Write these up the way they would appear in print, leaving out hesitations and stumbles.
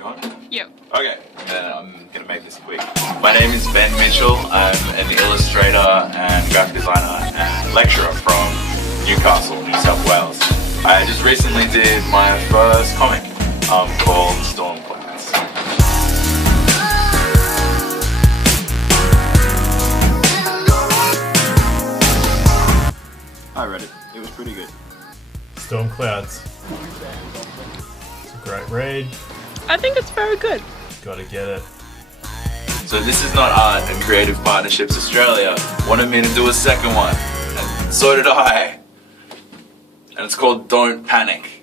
going? Yep. Okay, then I'm going to make this quick. My name is Ben Mitchell. I'm an illustrator and graphic designer and lecturer from Newcastle, New South Wales. I just recently did my first comic called Storm Clouds. I read it. It was pretty good. Storm Clouds. It's a great read. I think it's very good. Gotta get it. So this is not Art and Creative Partnerships Australia wanted me to do a second one, and so did I. And it's called Don't Panic.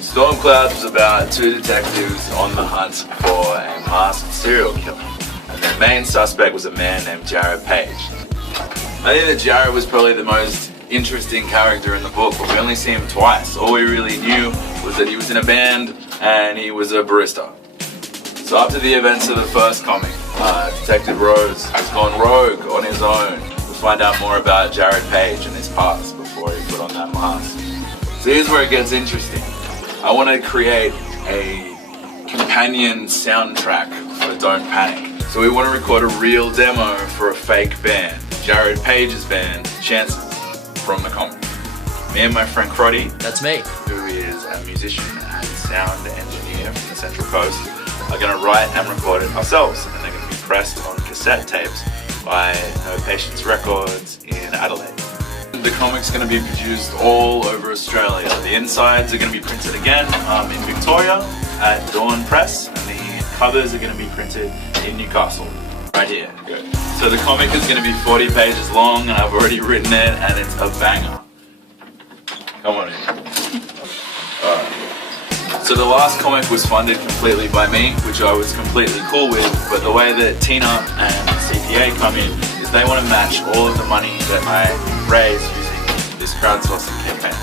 Storm Clouds was about two detectives on the hunt for a masked serial killer. And their main suspect was a man named Jared Page. I think that Jared was probably the most interesting character in the book, but we only see him twice. All we really knew was that he was in a band and he was a barista. So after the events of the first comic, Detective Rose has gone rogue on his own to find out more about Jared Page and his past before he put on that mask. So here's where it gets interesting. I want to create a companion soundtrack for Don't Panic. So we want to record a real demo for a fake band, Jared Page's band, Chances, from the comic. Me and my friend Crotty, That's me. who is a musician and sound engineer from the Central Coast, are going to write and record it ourselves, and they're going to be pressed on cassette tapes by No Patience Records in Adelaide. The comic's going to be produced all over Australia. The insides are going to be printed again in Victoria at Dawn Press, and the covers are going to be printed in Newcastle, right here. Good. So the comic is going to be 40 pages long, and I've already written it, and it's a banger. Come on in. Alright. So the last comic was funded completely by me, which I was completely cool with, but the way that Tina and CPA come in is they want to match all of the money that I raise using this crowdsourcing campaign.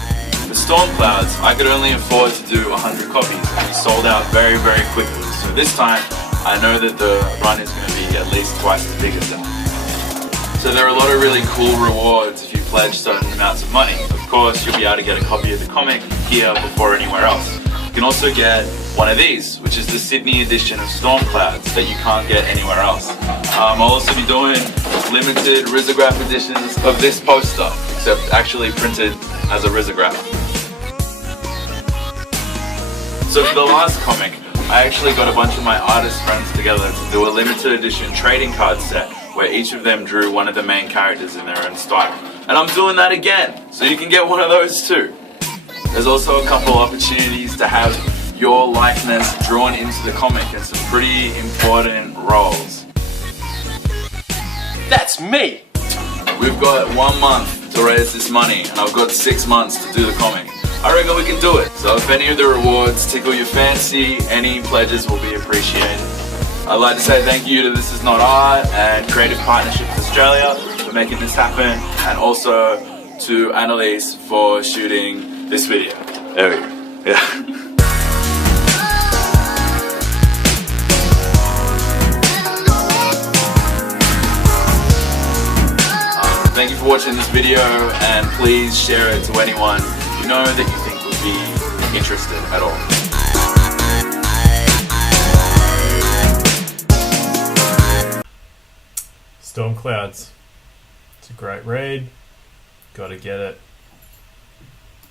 For Storm Clouds, I could only afford to do 100 copies, and we sold out very, very quickly. So this time, I know that the run is going to be at least twice as big as that. So there are a lot of really cool rewards if you pledge certain amounts of money. Of course, you'll be able to get a copy of the comic here before anywhere else. You can also get one of these, which is the Sydney edition of Storm Clouds that you can't get anywhere else. I'll also be doing limited risograph editions of this poster, except actually printed as a risograph. So for the last comic, I actually got a bunch of my artist friends together to do a limited edition trading card set where each of them drew one of the main characters in their own style. And I'm doing that again, so you can get one of those too. There's also a couple opportunities to have your likeness drawn into the comic and some pretty important roles. That's me! We've got 1 month to raise this money, and I've got 6 months to do the comic. I reckon we can do it. So if any of the rewards tickle your fancy, any pledges will be appreciated. I'd like to say thank you to This Is Not Art and Creative Partnerships Australia for making this happen, and also to Annalise for shooting this video. There we go. Yeah. Thank you for watching this video, and please share it to anyone you know that you think would be interested at all. Storm Clouds. It's a great read. Gotta get it.